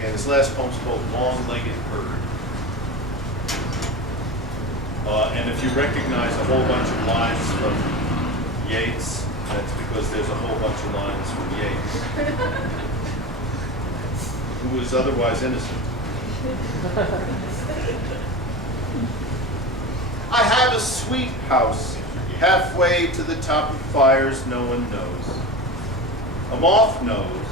And this last poem's called Long-Legged Bird. And if you recognize a whole bunch of lines from Yeats, that's because there's a whole bunch of lines from Yeats, who was otherwise innocent. I have a sweet house, halfway to the top of fires no one knows. A moth knows.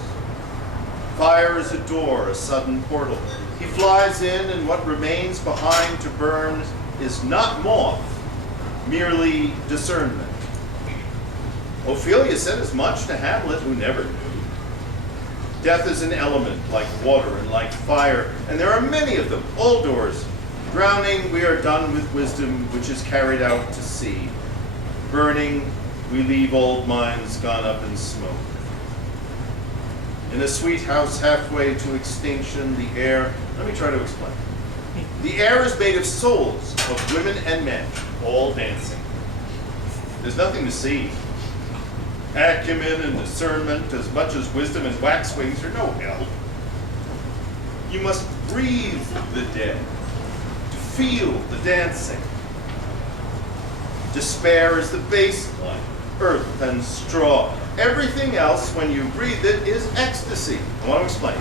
Fire is a door, a sudden portal. He flies in, and what remains behind to burn is not moth, merely discernment. Ophelia said as much to Hamlet, who never knew. Death is an element like water and like fire, and there are many of them, all doors. Drowning, we are done with wisdom, which is carried out to sea. Burning, we leave old minds gone up in smoke. In a sweet house halfway to extinction, the air, let me try to explain. The air is made of souls, of women and men, all dancing. There's nothing to see. Acumen and discernment, as much as wisdom and wax wings, are no help. You must breathe the dead, to feel the dancing. Despair is the baseline, earth and straw. Everything else, when you breathe it, is ecstasy. I want to explain.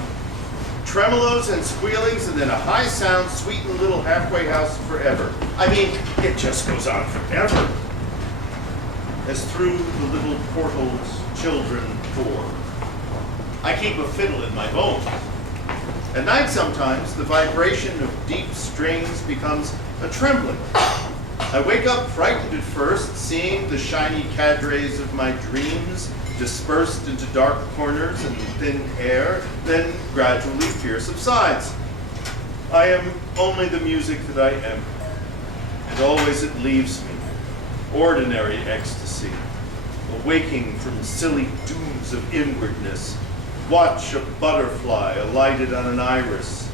Tremolos and squealings, and then a high sound, sweetened little halfway house forever. I mean, it just goes on forever. As through the little portals children pour. I keep a fiddle in my bones. At night sometimes, the vibration of deep strings becomes a trembling. I wake up frightened at first, seeing the shiny cadres of my dreams dispersed into dark corners and thin air, then gradually fear subsides. I am only the music that I am, and always it leaves me, ordinary ecstasy, awaking from silly dooms of inwardness. Watch a butterfly alighted on an iris.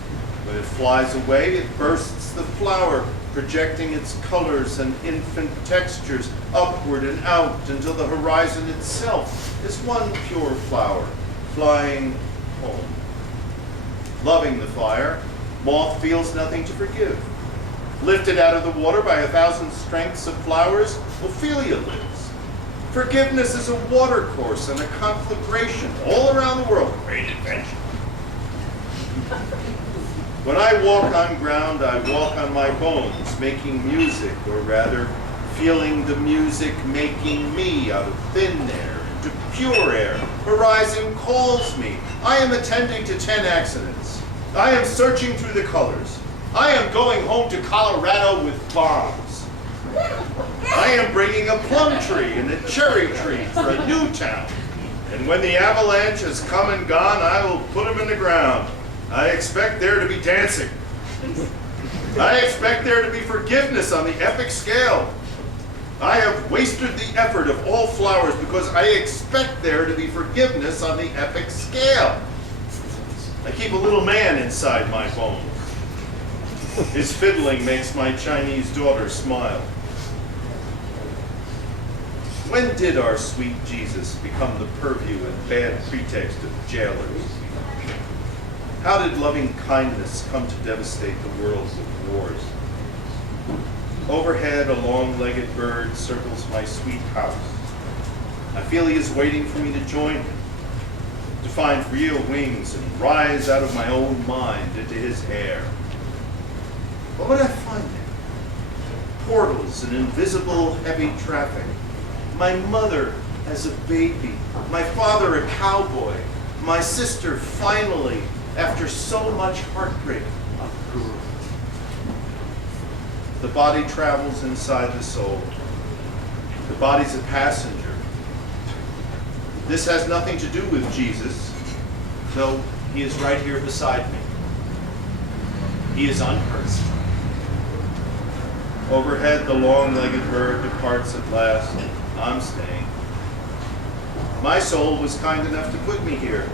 When it flies away, it bursts the flower, projecting its colors and infant textures upward and out until the horizon itself is one pure flower, flying home. Loving the fire, moth feels nothing to forgive. Lifted out of the water by 1,000 strengths of flowers, Ophelia lives. Forgiveness is a watercourse and a conflagration all around the world. Great adventure. When I walk on ground, I walk on my bones, making music, or rather, feeling the music making me out of thin air into pure air. Horizon calls me. I am attending to 10 accidents. I am searching through the colors. I am going home to Colorado with bombs. I am bringing a plum tree and a cherry tree for a new town. And when the avalanche has come and gone, I will put them in the ground. I expect there to be dancing. I expect there to be forgiveness on the epic scale. I have wasted the effort of all flowers because I expect there to be forgiveness on the epic scale. I keep a little man inside my bones. His fiddling makes my Chinese daughter smile. When did our sweet Jesus become the purview and bad pretext of jailers? How did loving kindness come to devastate the worlds of wars? Overhead, a long-legged bird circles my sweet house. I feel he is waiting for me to join him, to find real wings and rise out of my own mind into his air. What would I find there? Portals and invisible heavy traffic. My mother as a baby. My father a cowboy. My sister finally, after so much heartbreak, a girl. The body travels inside the soul. The body's a passenger. This has nothing to do with Jesus, though he is right here beside me. He is unhurt. Overhead, the long-legged bird departs at last. I'm staying. My soul was kind enough to put me here,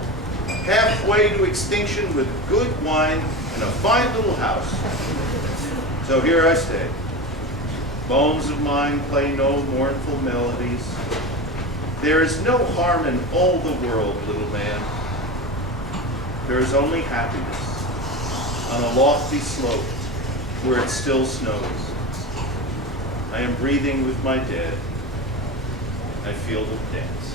halfway to extinction with good wine and a fine little house. So here I stay. Bones of mine play no mournful melodies. There is no harm in all the world, little man. There is only happiness on a lofty slope where it still snows. I am breathing with my dead. I feel them dance.